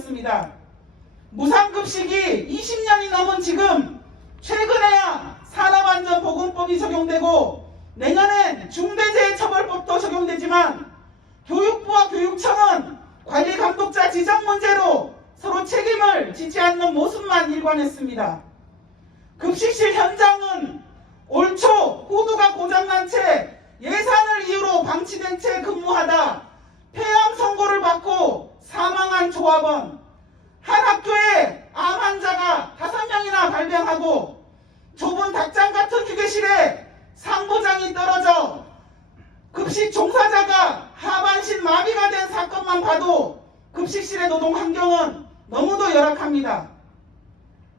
되었습니다. 무상급식이 20년이 넘은 지금 최근에야 산업안전보건법이 적용되고 내년엔 중대재해처벌법도 적용되지만 교육부와 교육청은 관리감독자 지정 문제로 서로 책임을 지지 않는 모습만 일관했습니다. 급식실 현장은 올 초 호두가 고장난 채 예산을 이유로 방치된 채 근무하다 폐암 선고를 받고 사망한 조합원, 한 학교에 암 환자가 5명이나 발병하고 좁은 닭장 같은 휴게실에 상부장이 떨어져 급식 종사자가 하반신 마비가 된 사건만 봐도 급식실의 노동 환경은 너무도 열악합니다.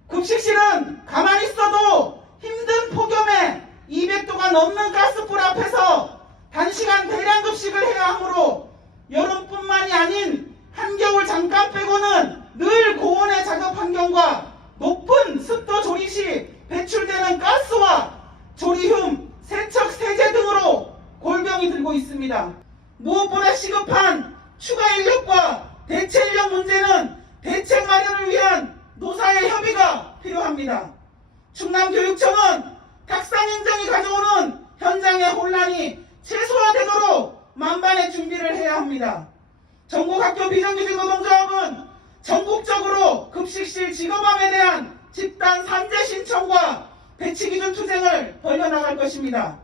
급식실은 가만히 있어도 힘든 폭염에 200도가 넘는 가스불 앞에서 단시간 대량 급식을 해야 하므로 여름뿐만이 아닌 한겨울 잠깐 빼고는 늘 고온의 작업 환경과 높은 습도 조리 시 배출되는 가스와 조리흉, 세척, 세제 등으로 골병이 들고 있습니다. 무엇보다 시급한 추가 인력과 대체 인력 문제는 대책 마련을 위한 노사의 협의가 필요합니다. 충남교육청은 탁상행정이 가져오는 현장의 혼란이 최소화되도록 만반의 준비를 해야 합니다. 전국학교 비정규직 노동조합은 전국적으로 급식실 직업암에 대한 집단 산재 신청과 배치기준 투쟁을 벌여나갈 것입니다.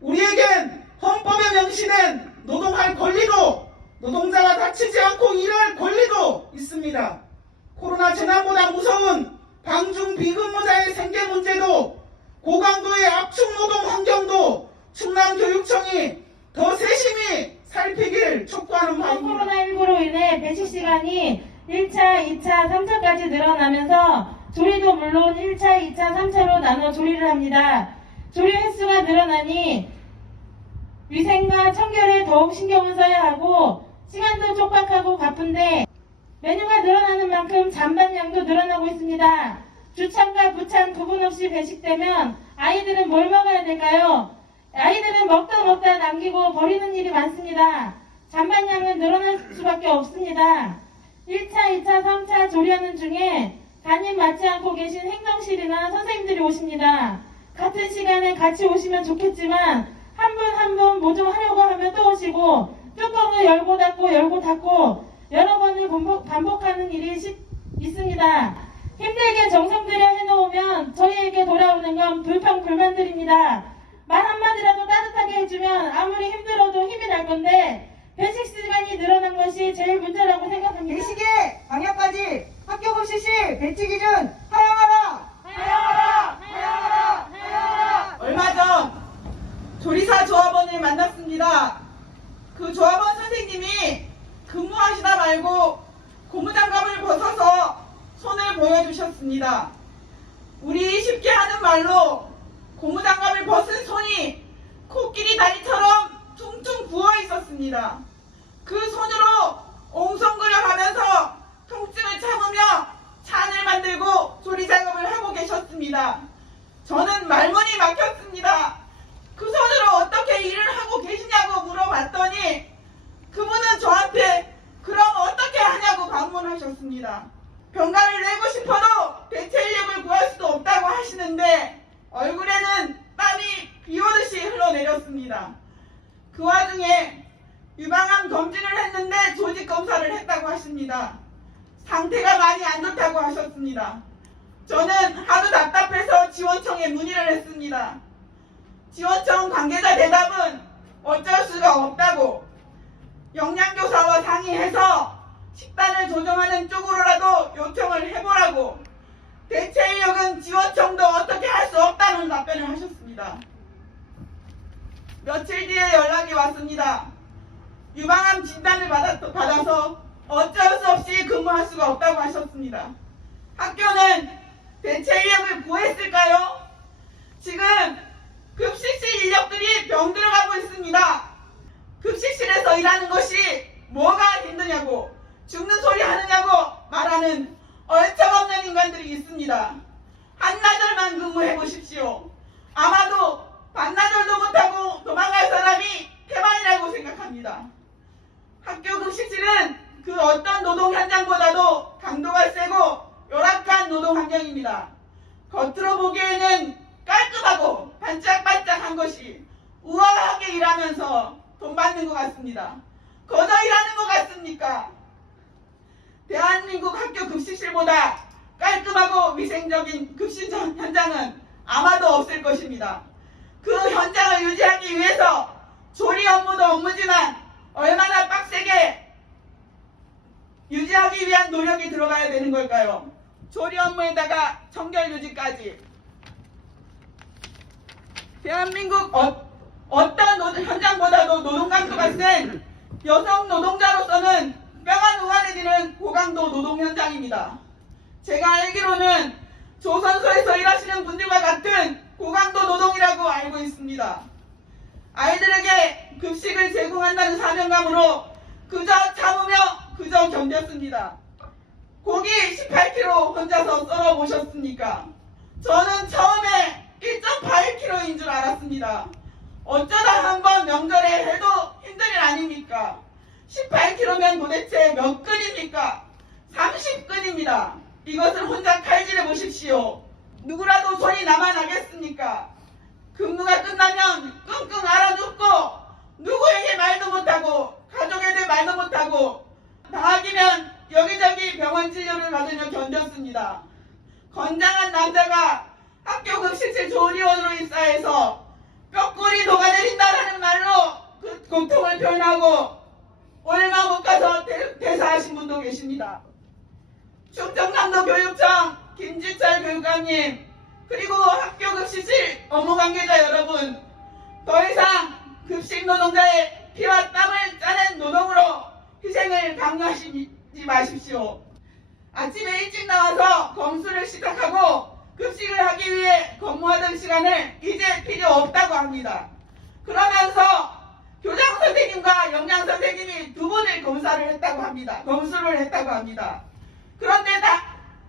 우리에겐 헌법에 명시된 노동할 권리도 노동자가 다치지 않고 일할 권리도 있습니다. 코로나 재난보다 무서운 방중 비근무자의 생계 문제도 고강도의 압축 노동 환경도 충남교육청이 더 세심히 살피길 촉구하는 바입니다. 코로나19로 인해 배식 시간이 1차, 2차, 3차까지 늘어나면서 조리도 물론 1차, 2차, 3차로 나눠 조리를 합니다. 조리 횟수가 늘어나니 위생과 청결에 더욱 신경을 써야 하고 시간도 촉박하고 바쁜데 메뉴가 늘어나는 만큼 잔반량도 늘어나고 있습니다. 주찬과 부찬 구분 없이 배식되면 아이들은 뭘 먹어야 될까요? 아이들은 먹다 남기고 버리는 일이 많습니다. 잔반량은 늘어날 수밖에 없습니다. 1차, 2차, 3차 조리하는 중에 담임 맡지 않고 계신 행정실이나 선생님들이 오십니다. 같은 시간에 같이 오시면 좋겠지만 한 분 한 분 뭐 좀 하려고 하면 또 오시고 뚜껑을 열고 닫고 여러 번을 반복하는 일이 있습니다. 힘들게 정성 들여 해놓으면 저희에게 돌아오는 건 불평불만들입니다. 말 한마디라도 따뜻하게 해주면 아무리 힘들어도 힘이 날 건데 배식 시간이 늘어난 것이 제일 문제라고 생각합니다. 배식의 방역까지 학교 급식실 배치 기준 하향하라! 하향하라! 하향하라! 하향하라! 얼마 전 조리사 조합원을 만났습니다. 그 조합원 선생님이 근무하시다 말고 고무장갑을 벗어서 손을 보여주셨습니다. 우리 쉽게 하는 말로 고무장갑을 벗은 손이 코끼리 다리처럼 퉁퉁 부어 있었습니다. 그 손으로 옹성거려 가면서 통증을 참으며 찬을 만들고 조리 작업을 하고 계셨습니다. 저는 말문이 막혔습니다. 그 손으로 어떻게 일을 하고 계시냐고 물어봤더니 그분은 저한테 그럼 어떻게 하냐고 반문하셨습니다. 병가를 내고 싶어도 대체 인력을 구할 수도 없다고 하시는데 얼굴에는 땀이 비오듯이 흘러내렸습니다. 그 와중에 유방암 검진을 했는데 조직 검사를 했다고 하십니다. 상태가 많이 안 좋다고 하셨습니다. 저는 하도 답답해서 지원청에 문의를 했습니다. 지원청 관계자 대답은 어쩔 수가 없다고 영양교사와 상의해서 식단을 조정하는 쪽으로라도 요청을 해보라고 대체 인력은 지원청도 어떻게 할 수 없다는 답변을 하셨습니다. 며칠 뒤에 연락이 왔습니다. 유방암 진단을 받아서 어쩔 수 없이 근무할 수가 없다고 하셨습니다. 학교는 대체 인력을 구했을까요? 지금 급식실 인력들이 병들어가고 있습니다. 급식실에서 일하는 것이 뭐가 힘드냐고 죽는 소리 하느냐고 말하는 얼척없는 인간들이 있습니다. 한나절만 근무해 보십시오. 아마도 반나절도 못하고 도망갈 사람이 태반이라고 생각합니다. 학교 급식실은 그 어떤 노동 현장보다도 있습니다. 겉으로 보기에는 깔끔하고 반짝반짝한 것이 우아하게 일하면서 돈 받는 것 같습니다. 거저 일하는 것 같습니까? 대한민국 학교 급식실보다 깔끔하고 위생적인 급식 현장은 아마도 없을 것입니다. 그 현장을 유지하기 위해서 조리 업무도 업무지만 얼마나 빡세게 유지하기 위한 노력이 들어가야 되는 걸까요? 조리 업무에다가 청결 유지까지. 대한민국 어떤 현장보다도 노동 강도가 센 여성 노동자로서는 뼈가 노안해지는 고강도 노동 현장입니다. 제가 알기로는 조선소에서 일하시는 분들과 같은 고강도 노동이라고 알고 있습니다. 아이들에게 급식을 제공한다는 사명감으로 그저 참으며 그저 견뎠습니다. 고기 18kg 혼자서 썰어 보셨습니까? 저는 처음에 1.8kg인 줄 알았습니다. 어쩌다 한번 명절에 해도 힘든 일 아닙니까? 18kg면 도대체 몇 근입니까? 30근입니다. 이것을 혼자 칼질해 보십시오. 누구라도 소리 나만 하겠습니까? 근무가 끝나면 끙끙 앓아눕고 누구에게 말도 못하고 가족에게 말도 못하고 방학이면 여기저기 병원 진료를 받으며 견뎠습니다. 건장한 남자가 학교 급식실 조리원으로 입사해서 뼈골이 녹아내린다라는 말로 그 고통을 표현하고 얼마 못 가서 퇴사하신 분도 계십니다. 충청남도 교육청 김지철 교육감님, 그리고 학교 급식실 업무 관계자 여러분, 더 이상 급식 노동자의 피와 땀을 짜낸 노동으로 희생을 강요하시지 마십시오. 아침에 일찍 나와서 검수를 시작하고 급식을 하기 위해 근무하던 시간을 이제 필요 없다고 합니다. 그러면서 교장 선생님과 영양 선생님이 두 분을 검수를 했다고 합니다. 그런데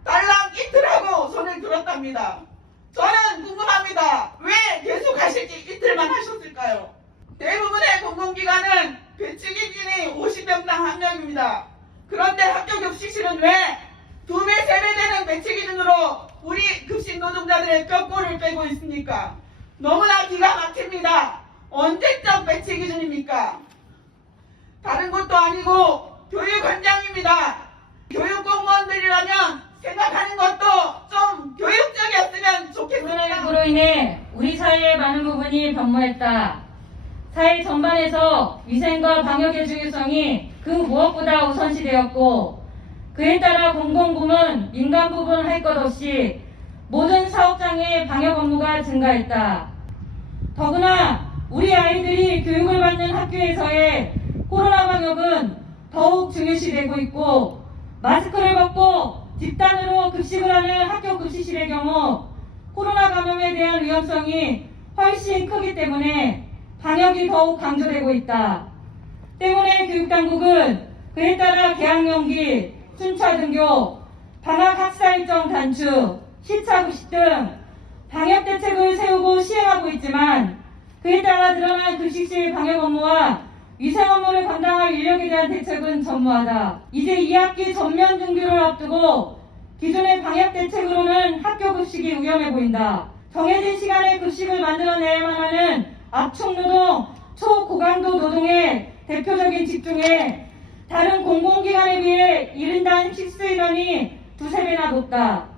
달랑 이틀 하고 손을 들었답니다. 저는 궁금합니다. 왜 계속 하실지 이틀만 하셨을까요? 대부분의 공공기관은 배치 기준이 50명당 1명입니다. 그런데 학교 급식실은 왜 2배, 3배 되는 배치 기준으로 우리 급식 노동자들의 뼈골을 빼고 있습니까? 너무나 기가 막힙니다. 언제적 배치 기준입니까? 다른 것도 아니고 교육 현장입니다. 교육 공무원들이라면 생각하는 것도 좀 교육적이었으면 좋겠습니다. 코로나19로 인해 우리 사회의 많은 부분이 변모했다. 사회 전반에서 위생과 방역의 중요성이 그 무엇보다 우선시되었고, 그에 따라 공공부문, 민간부문 할 것 없이 모든 사업장의 방역 업무가 증가했다. 더구나 우리 아이들이 교육을 받는 학교에서의 코로나 방역은 더욱 중요시되고 있고, 마스크를 벗고 집단으로 급식을 하는 학교 급식실의 경우 코로나 감염에 대한 위험성이 훨씬 크기 때문에 방역이 더욱 강조되고 있다. 때문에 교육당국은 그에 따라 개학연기, 순차 등교, 방학 학사 일정 단축, 시차급식 등 방역 대책을 세우고 시행하고 있지만, 그에 따라 늘어난 급식실 방역 업무와 위생 업무를 감당할 인력에 대한 대책은 전무하다. 이제 2학기 전면 등교를 앞두고 기존의 방역 대책으로는 학교 급식이 위험해 보인다. 정해진 시간에 급식을 만들어내야만 하는 압축노동, 초고강도 노동에 대표적인 직종에 다른 공공기관에 비해 1인당 식수인원이 2~3배나 높다.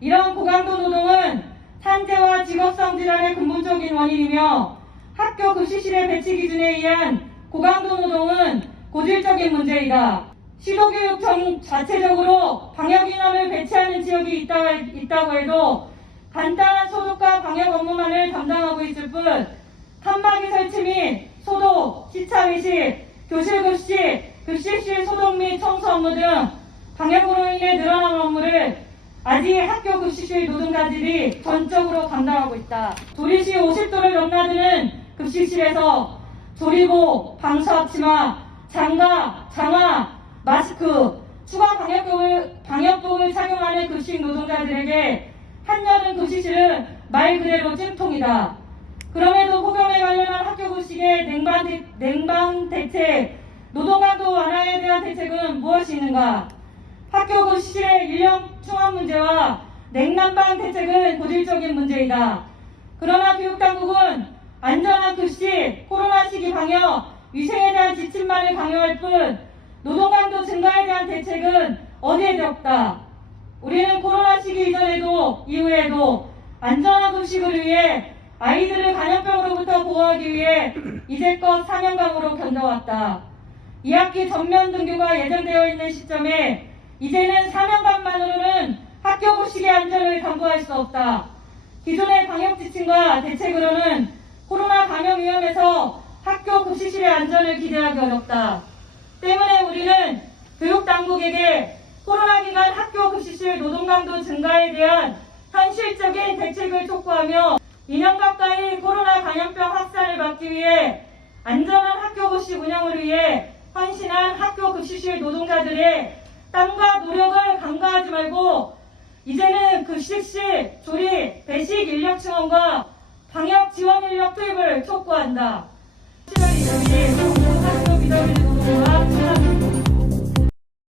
이런 고강도 노동은 산재와 직업성 질환의 근본적인 원인이며, 학교 급식실의 배치 기준에 의한 고강도 노동은 고질적인 문제이다. 시도교육 자체적으로 방역인원을 배치하는 지역이 있다고 해도 간단한 소독과 방역 업무만을 담당하고 있을 뿐, 칸막이 설치 및 소독, 시차 외식, 교실 급식, 급식실 소독 및 청소 업무 등 방역으로 인해 늘어난 업무를 아직 학교 급식실 노동자들이 전적으로 감당하고 있다. 조리 시 50도를 넘나드는 급식실에서 조리복, 방수앞치마, 장갑, 장화, 마스크, 추가 방역복을 착용하는 급식 노동자들에게 한여름 급식실은 말 그대로 찜통이다. 그럼에도 폭염에 관련한 학교 급식의 냉방 대책, 노동강도 완화에 대한 대책은 무엇이 있는가? 학교 급식실의 인력 충원 문제와 냉난방 대책은 고질적인 문제이다. 그러나 교육당국은 안전한 급식, 코로나 시기 방역, 위생에 대한 지침만을 강요할 뿐 노동 강도 증가에 대한 대책은 어디에도 없다. 우리는 코로나 시기 이전에도 이후에도 안전한 급식을 위해 아이들을 감염병으로부터 보호하기 위해 이제껏 사명감으로 견뎌왔다. 2학기 전면 등교가 예정되어 있는 시점에 이제는 사명감만으로는 학교 급식의 안전을 담보할 수 없다. 기존의 방역 지침과 대책으로는 코로나 감염 위험에서 학교 급식실의 안전을 기대하기 어렵다. 때문에 우리는 교육당국에게 코로나 기간 학교 급식실 노동 강도 증가에 대한 현실적인 대책을 촉구하며 2년 가까이 코로나 감염병 확산을 막기 위해 안전한 학교 급식 운영을 위해 헌신한 학교 급식실 노동자들의 땀과 노력을 간과하지 말고 이제는 급식실, 조리, 배식 인력 증원과 방역 지원 인력 투입을 촉구한다. 7월 2일 정부 학교 비정규 노동부와 충남입니다.